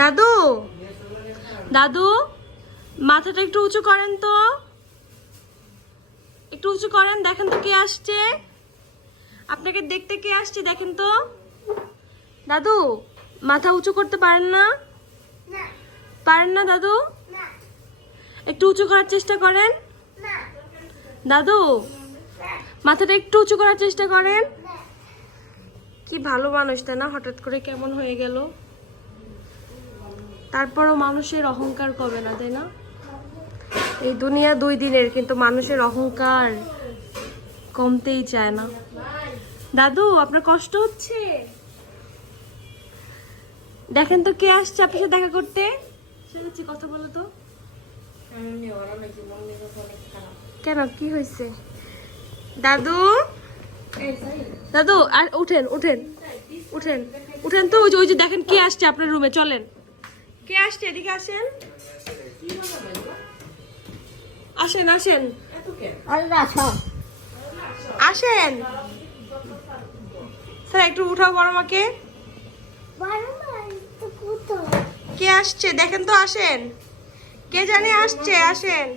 দাদু, দাদু, মাথাটা একটু উঁচু করেন তো, একটু উঁচু করেন, দেখেন তো কে আসছে, আপনাকে দেখতে কে আসছে দেখেন তো। দাদু, মাথা উঁচু করতে পারেন না? পারেন না দাদু? একটু উঁচু করার চেষ্টা করেন। দাদু, মাথাটা একটু উঁচু করার চেষ্টা করেন। কি ভালো মানুষ তাই না, হঠাৎ করে কেমন হয়ে গেল। তারপরও মানুষের অহংকার কবে না তাই না। এই দুনিয়া 2 দিনের, কিন্তু মানুষের অহংকার কমতেই চায় না। দাদু, আপনার কষ্ট হচ্ছে? দেখেন তো কে আসছে আপনার সাথে দেখা করতে। শুনেছি, কথা বলো তো। কেন, কি হয়েছে? দাদু, দাদু, আর উঠেন উঠেন উঠেন উঠেন তো। ওই যে দেখেন কে আসছে আপনার রুমে, চলেন। কে আসছে, এদিকে আসেন, আসেন আসেন আসেন। স্যার একটু উঠাও বড় মাকে। কে আসছে দেখেন তো, আসেন, কে জানে আসছে, আসেন।